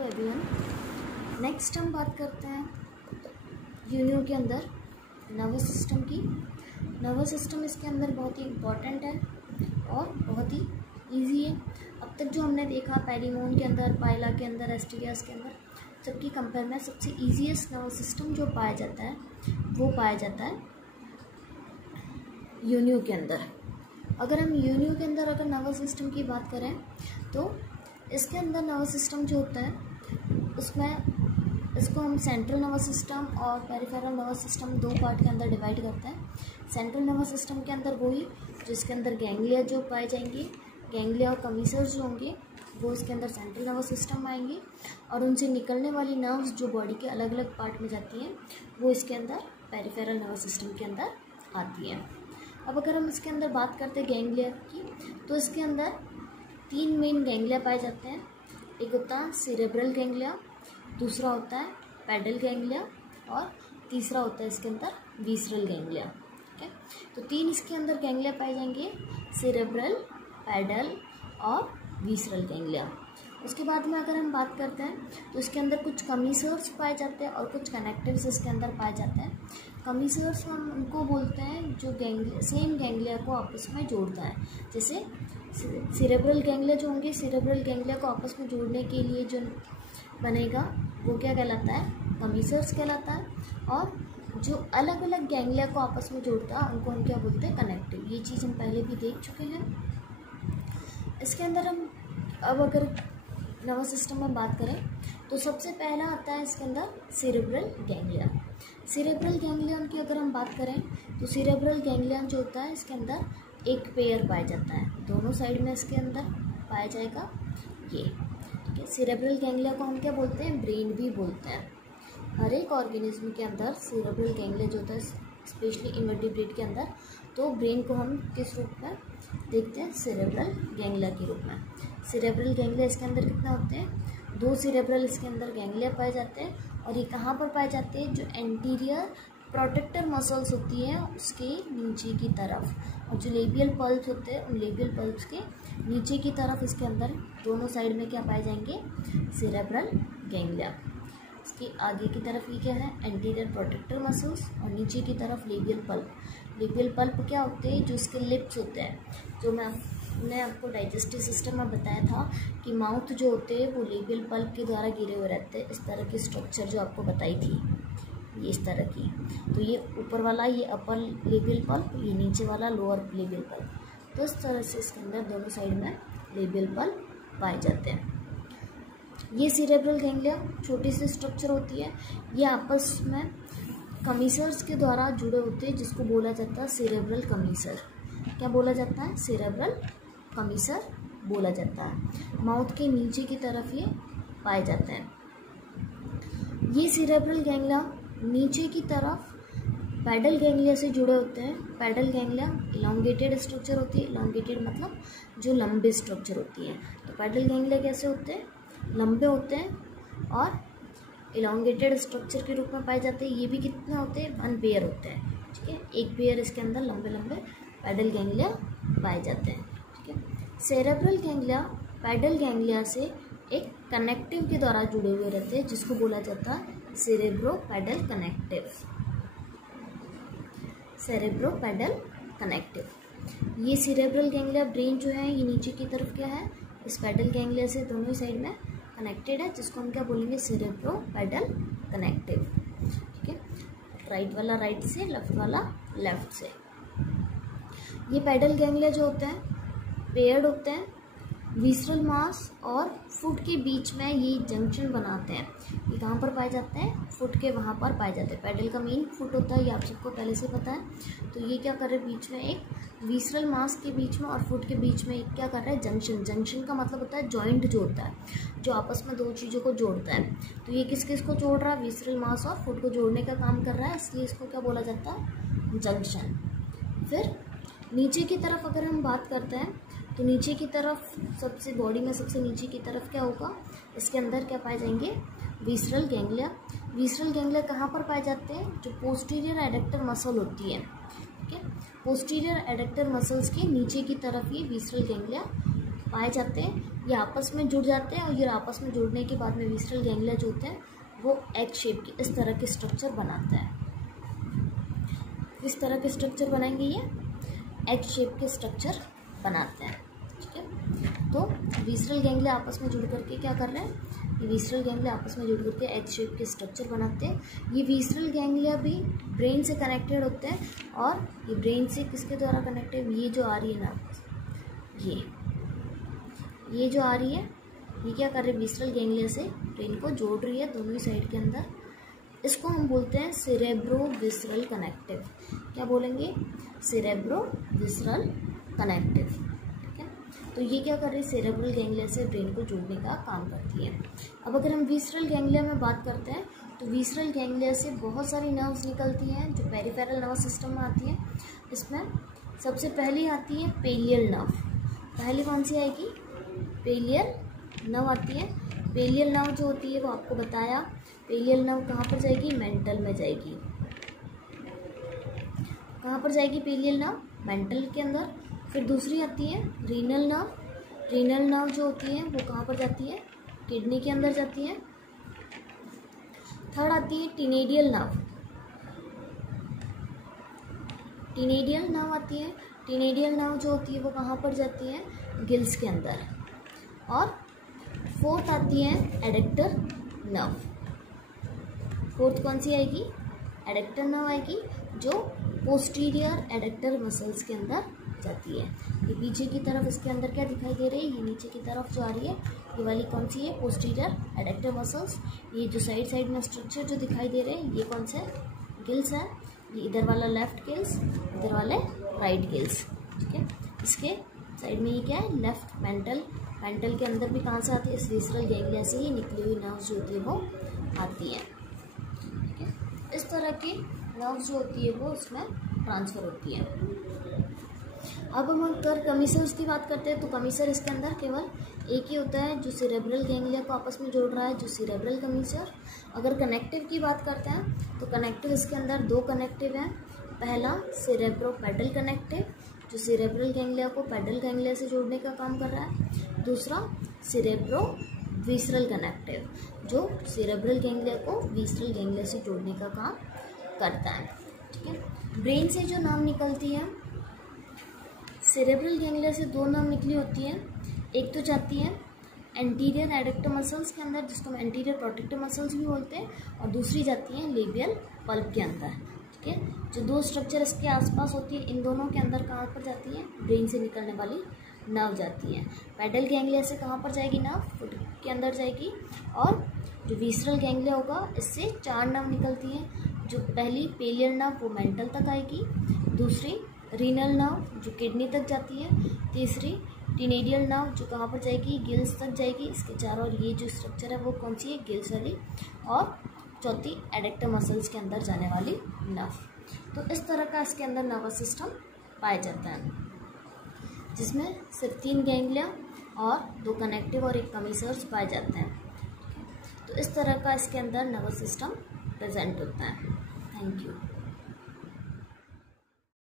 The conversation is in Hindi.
तो एवरीवन, नेक्स्ट हम बात करते हैं यूनियो के अंदर नर्वस सिस्टम की। नर्वस सिस्टम इसके अंदर बहुत ही इम्पॉर्टेंट है और बहुत ही इजी है। अब तक जो हमने देखा पेरिमोन के अंदर, पाइला के अंदर, एस्टिरियास के अंदर, सबकी कंपेयर में सबसे ईजीएस्ट नर्वस सिस्टम जो पाया जाता है वो पाया जाता है यूनियो के अंदर। अगर हम यूनियो के अंदर अगर नर्वस सिस्टम की बात करें तो इसके अंदर नर्वस सिस्टम जो होता है उसमें इसको हम सेंट्रल नर्वस सिस्टम और पेरिफेरल नर्वस सिस्टम दो पार्ट के अंदर डिवाइड करते हैं। सेंट्रल नर्वस सिस्टम के अंदर वही जिसके अंदर गैंग्लिया जो पाए जाएंगे, गैंग्लिया और कमीसर्स जो होंगे वो इसके अंदर सेंट्रल नर्वस सिस्टम में आएंगे, और उनसे निकलने वाली नर्व्स जो बॉडी के अलग अलग पार्ट में जाती हैं वो इसके अंदर पेरिफेरल नर्वस सिस्टम के अंदर आती हैं। अब अगर हम इसके अंदर बात करते हैं गैंग्लिया की, तो इसके अंदर तीन मेन गैंग्लिया पाए जाते हैं। एक होता है सेरेब्रल गैंग्लिया, दूसरा होता है पैडल गैंग्लिया और तीसरा होता है इसके अंदर विसरल गैंग्लिया। ठीक है, तो तीन इसके अंदर गैंग्लिया पाए जाएंगे, सेरेब्रल, पैडल और विसरल गैंग्लिया। उसके बाद में अगर हम बात करते हैं तो इसके अंदर कुछ कमीसर्स पाए जाते हैं और कुछ कनेक्टिव्स इसके अंदर पाए जाते हैं। कमीसर्स हम उनको बोलते हैं जो गैंग्लिया सेम गैंग्लिया को आपस में जोड़ता है। जैसे सेरेब्रल गैंग्लिया जो होंगे, सेरेब्रल गैंग्लिया को आपस में जोड़ने के लिए जो बनेगा वो क्या कहलाता है, कमीसर्स कहलाता है। और जो अलग अलग गैंग्लिया को आपस में जोड़ता है उनको हम क्या बोलते हैं, कनेक्टिव। ये चीज़ हम पहले भी देख चुके हैं। इसके अंदर हम अब अगर नर्वस सिस्टम में बात करें तो सबसे पहला आता है इसके अंदर सेरेब्रल गैंग्लिया। सेरेब्रल गैंग्लियन की अगर हम बात करें तो सेरेब्रल गैंग्लियन जो होता है इसके अंदर एक पेयर पाया जाता है, दोनों साइड में इसके अंदर पाया जाएगा ये। ठीक है, सेरेब्रल गैंग्लिया को हम क्या बोलते हैं, ब्रेन भी बोलते हैं। हर एक ऑर्गेनिज्म के अंदर सेरेब्रल गैंग्लिया जो होता है, स्पेशली इनवर्टिब्रेट के अंदर, तो ब्रेन को हम किस रूप में देखते हैं, सेरेब्रल गैंग्लिया के रूप में। सेरेब्रल गैंग्लिया इसके अंदर कितना होते हैं, दो सेरेब्रल इसके अंदर गैंग्लिया पाए जाते हैं। और ये कहाँ पर पाए जाते हैं, जो एंटीरियर प्रोटेक्टर मसल्स होती हैं उसके नीचे की तरफ, और जो लेबियल पल्प्स होते हैं उन लेबियल पल्प्स के नीचे की तरफ इसके अंदर दोनों साइड में क्या पाए जाएंगे, सेरेब्रल गैंग्लिया। इसके आगे की तरफ ये क्या है, एंटीरियर प्रोटेक्टर मसल्स, और नीचे की तरफ लेबियल पल्प। लेबियल पल्प क्या होते हैं, जो इसके लिप्स होते हैं, जो मैंने आपको डाइजेस्टिव सिस्टम में बताया था कि माउथ जो होते हैं वो लेबियल पल्प के द्वारा घिरे हुए रहते हैं। इस तरह की स्ट्रक्चर जो आपको बताई थी, ये इस तरह की। तो ये ऊपर वाला ये अपर लेबियल पल्प, ये नीचे वाला लोअर लेबियल पल्प। तो इस तरह से इसके अंदर दोनों साइड में लेबियल पल्प पाए जाते हैं। ये सेरेब्रल गैंग्लिया छोटी सी स्ट्रक्चर होती है, ये आपस में कमीसर्स के द्वारा जुड़े होते हैं, जिसको बोला जाता है सेरेब्रल कमीसर। क्या बोला जाता है, सेरेब्रल कमीसर बोला जाता है। माउथ के नीचे की तरफ ये पाए जाते हैं। ये सेरेब्रल गैंग्लिया नीचे की तरफ पैडल गैंग्लिया से जुड़े होते हैं। पैडल गैंग्लिया इलोंगेटेड स्ट्रक्चर होती है, इलोंगेटेड मतलब जो लंबे स्ट्रक्चर होती है। तो पैडल गैंग्लिया कैसे होते हैं, लंबे होते हैं और इलोंगेटेड स्ट्रक्चर के रूप में पाए जाते हैं। ये भी कितने होते हैं, वन पेयर होते हैं। ठीक है, एक पेयर इसके अंदर लंबे लंबे पैडल गैंग्लिया पाए जाते हैं। ठीक है, सेरेब्रल गैंग्लिया पैडल गैंग्लिया से एक कनेक्टिव के द्वारा जुड़े हुए रहते हैं, जिसको बोला जाता है cerebro pedal connective. Cerebro pedal connective. ये सेरेब्रल गैंग्लिया ब्रेन जो है ये नीचे की तरफ क्या है, इस पैडल गैंग्लिया से दोनों ही साइड में कनेक्टेड है, जिसको हम क्या बोलेंगे, सेरेब्रो पैडल कनेक्टिव। ठीक है, राइट वाला राइट से, लेफ्ट वाला लेफ्ट से। ये पैडल गैंग्लिया जो होते हैं पेयर्ड होते हैं। विसरल मास और फुट के बीच में ये जंक्शन बनाते हैं। ये कहाँ पर पाए जाते हैं, फुट के वहाँ पर पाए जाते हैं। पैडल का मेन फुट होता है, ये आप सबको पहले से पता है। तो ये क्या कर रहे हैं, बीच में एक विसरल मास के बीच में और फुट के बीच में एक क्या कर रहा है, जंक्शन। जंक्शन का मतलब होता है जॉइंट जो होता है, जो आपस में दो चीज़ों को जोड़ता है। तो ये किस किस को जोड़ रहा है, विसरल मास और फुट को जोड़ने का काम कर रहा है, इसलिए इसको क्या बोला जाता है, जंक्शन। फिर नीचे की तरफ अगर हम बात करते हैं तो नीचे की तरफ सबसे बॉडी में सबसे नीचे की तरफ क्या होगा, इसके अंदर क्या पाए जाएंगे, विसरल गैंग्लिया। विसरल गैंग्लिया कहाँ पर पाए जाते हैं, जो पोस्टीरियर एडक्टर मसल होती है। ठीक है, पोस्टीरियर एडक्टर मसल्स के नीचे की तरफ ये विसरल गैंग्लिया पाए जाते हैं, ये आपस में जुड़ जाते हैं और ये आपस में जुड़ने के बाद में विसरल गैंग्लिया जो होते हैं वो एग शेप की इस तरह के स्ट्रक्चर बनाता है। इस तरह के स्ट्रक्चर बनाएंगे, ये एग शेप के स्ट्रक्चर बनाते हैं। ठीक है, तो विसरल गैंग्लिया आपस में जुड़ करके क्या कर रहे हैं, ये विसरल गैंग्लिया आपस में जुड़ करके एग शेप के स्ट्रक्चर बनाते हैं। ये विसरल गैंग्लिया भी ब्रेन से कनेक्टेड होते हैं और ये ब्रेन से किसके द्वारा कनेक्टेड, ये जो आ रही है ना, ये जो आ रही है, ये क्या कर रही है, विसरल गैंग्लिया से ब्रेन को जोड़ रही है दोनों ही साइड के अंदर। इसको हम बोलते हैं सेरेब्रो विसरल कनेक्टिव। क्या बोलेंगे, सेरेब्रो विसरल कनेक्टिव। ठीक है, तो ये क्या कर रही है, सेरेब्रल गैंग्लिया से ब्रेन को जोड़ने का काम करती है। अब अगर हम विसरल गैंग्लिया में बात करते हैं तो विसरल गैंग्लिया से बहुत सारी नर्व्स निकलती हैं जो पेरिफेरल नर्व सिस्टम में आती है। इसमें सबसे पहली आती है पेलियल नर्व। पहली कौन सी आएगी, पेलियल नर्व आती है। पेलियल नर्व जो होती है वो आपको बताया, पेलियल नर्व कहाँ पर जाएगी, मेंटल में जाएगी। कहाँ पर जाएगी पेलियल नर्व, मेंटल के अंदर। फिर दूसरी आती है रीनल नर्व। रीनल नर्व जो होती है वो कहाँ पर जाती है, किडनी के अंदर जाती है। थर्ड आती है टिनेडियल नर्व। टिनेडियल नर्व आती है। टिनेडियल नर्व जो होती है वो कहाँ पर जाती है, गिल्स के अंदर। और फोर्थ आती है एडेक्टर नर्व। फोर्थ कौन सी आएगी, एडेक्टर नर्व आएगी जो पोस्टीरियर एडेक्टर मसल्स के अंदर जाती है। ये पीछे की तरफ इसके अंदर क्या दिखाई दे रही है, ये नीचे की तरफ जो आ रही है ये वाली कौन सी है, पोस्टीरियर एडेक्टर मसल्स। ये जो साइड में स्ट्रक्चर जो दिखाई दे रहे हैं ये कौन से, गिल्स है। ये इधर वाला लेफ्ट गिल्स, इधर वाले राइट गिल्स। ठीक है, इसके साइड में ये क्या है, लेफ्ट मेंटल। मेंटल के अंदर भी कहाँ से आती है, इस विसरल गैंग्लिया से ही निकली हुई नर्व्स जो होती है वो आती है। ठीक है, इस तरह की नर्व्स जो होती है वो उसमें ट्रांसफ़र होती है। अब हम अगर कमीसर्स की बात करते हैं तो कमीसर इसके अंदर केवल एक ही होता है जो सेरेब्रल गैंग्लिया को आपस में जोड़ रहा है, जो सेरेब्रल कमीसर। अगर कनेक्टिव की बात करते हैं तो कनेक्टिव इसके अंदर दो कनेक्टिव हैं। पहला सेरेब्रो पेडल कनेक्टिव जो सेरेब्रल गैंग्लिया को पेडल गैंग्लिया से जोड़ने का काम कर रहा है। दूसरा सेरेब्रो विसरल कनेक्टिव जो सेरेब्रल गैंग्लिया को विसरल गैंग्लिया से जोड़ने का काम करता है। ठीक है, ब्रेन से जो नर्व निकलती है, सेरेब्रल गैंग्लिया से दो नर्व निकली होती है। एक तो जाती है एंटीरियर एडेक्टर मसल्स के अंदर जिसको हम एंटीरियर प्रोटेक्टर मसल्स भी बोलते हैं, और दूसरी जाती है लेबियल पल्प के अंदर। ठीक है, जो दो स्ट्रक्चर इसके आसपास होती है इन दोनों के अंदर कहाँ पर जाती है, ब्रेन से निकलने वाली नर्व जाती है। पेडल गैंग्लिया से कहाँ पर जाएगी नर्व, फुट के अंदर जाएगी। और जो विसरल गैंग्लिया होगा इससे चार नर्व निकलती हैं। जो पहली पेलियर नर्व वो मेंटल तक आएगी, दूसरी रीनल नर्व जो किडनी तक जाती है, तीसरी टिनेडियल नर्व जो कहाँ पर जाएगी, गिल्स तक जाएगी। इसके चारों और ये जो स्ट्रक्चर है वो कौन सी है, गिल्स वाली। और चौथी एडेक्टर मसल्स के अंदर जाने वाली नर्व। तो इस तरह का इसके अंदर नर्वस सिस्टम पाया जाता है जिसमें सिर्फ 3 गैंग्लिया और 2 कनेक्टिव और 1 कमीसर्स पाए जाते हैं। तो इस तरह का इसके अंदर नर्वस सिस्टम प्रेजेंट होता है। Thank you.